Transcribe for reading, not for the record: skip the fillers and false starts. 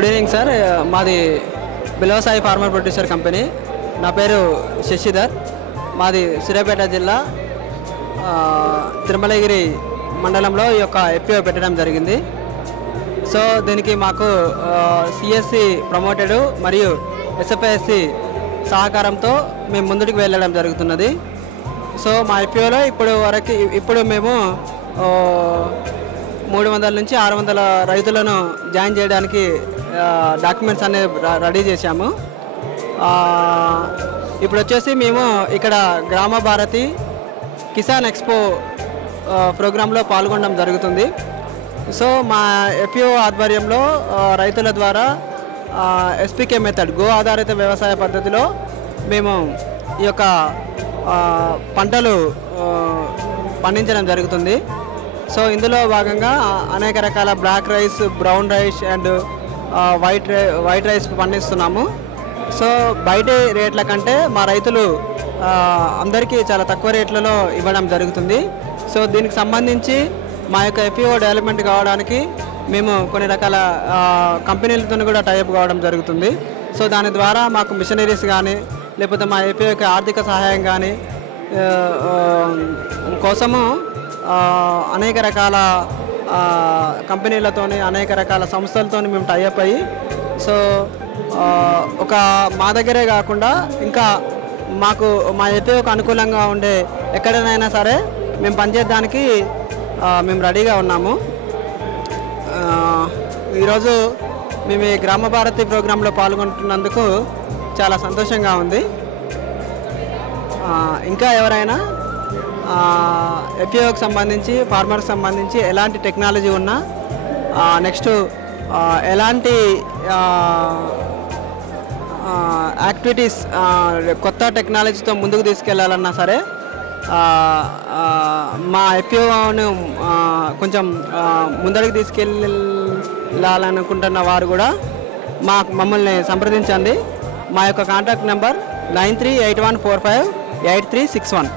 Good evening sir. మాది బిలవసాయి farmer producer company. నా పేరు శశిధర్. మాది సూర్యాపేట జిల్లా తిరుమలగిరి మండలంలో ఈ యొక్క ఎఫ్పిఓ పెట్టడం జరిగింది. సో దీనికి మాకు సిఎస్సి ప్రమోటెడ్ మరియు ఎస్ఎఫ్ఐఎస్సి సహకారంతో మేము ముందుకు వెళ్ళడం జరుగుతున్నది. సో మా ఎఫ్పిఓలో ఇప్పుడు మేము 300 నుంచి 600 రైతులను జాయిన్ చేయడానికి డాక్యుమెంట్స్ అనేవి రెడీ చేశాము. ఇప్పుడు వచ్చేసి మేము ఇక్కడ గ్రామ భారతి కిసాన్ ఎక్స్పో ప్రోగ్రాంలో పాల్గొనడం జరుగుతుంది. సో మా ఎఫ్పిఓ ఆధ్వర్యంలో రైతుల ద్వారా ఎస్పీకే మెథడ్ గో ఆధారిత వ్యవసాయ పద్ధతిలో మేము ఈ యొక్క పంటలు పండించడం జరుగుతుంది. సో ఇందులో భాగంగా అనేక రకాల black rice, brown rice and white rice పండిస్తున్నాము. సో బయట రేట్ల కంటే మా రైతులు అందరికీ చాలా తక్కువ రేట్లలో ఇవ్వడం జరుగుతుంది. సో దీనికి సంబంధించి మా యొక్క ఎఫ్పిఓ డెవలప్మెంట్ కావడానికి మేము కొన్ని రకాల కంపెనీలతో కూడా టైఅప్ కావడం జరుగుతుంది. సో దాని ద్వారా మాకు మిషనరీస్ కానీ లేకపోతే మా ఎఫ్పిఓకి ఆర్థిక సహాయం కానీ కోసము అనేక రకాల కంపెనీలతోని అనేక రకాల సంస్థలతో మేము టైఅప్ అయ్యి సో ఒక మా దగ్గరే కాకుండా ఇంకా మాకు మా ఎఫ్పిఓకి అనుకూలంగా ఉండే ఎక్కడైనా సరే మేము పనిచేయడానికి మేము రెడీగా ఉన్నాము. ఈరోజు మేము ఈ గ్రామ భారతి ప్రోగ్రాంలో పాల్గొంటున్నందుకు చాలా సంతోషంగా ఉంది. ఇంకా ఎవరైనా ఎఫ్పిఓకి సంబంధించి ఫార్మర్కి సంబంధించి ఎలాంటి టెక్నాలజీ ఉన్నా నెక్స్ట్ ఎలాంటి యాక్టివిటీస్ కొత్త టెక్నాలజీతో ముందుకు తీసుకెళ్లాలన్నా సరే మా ఎఫ్పిఓను కొంచెం ముందరికి తీసుకెళ్ళాలనుకుంటున్న వారు కూడా మమ్మల్ని సంప్రదించండి. మా యొక్క కాంటాక్ట్ నెంబర్ 9381458361.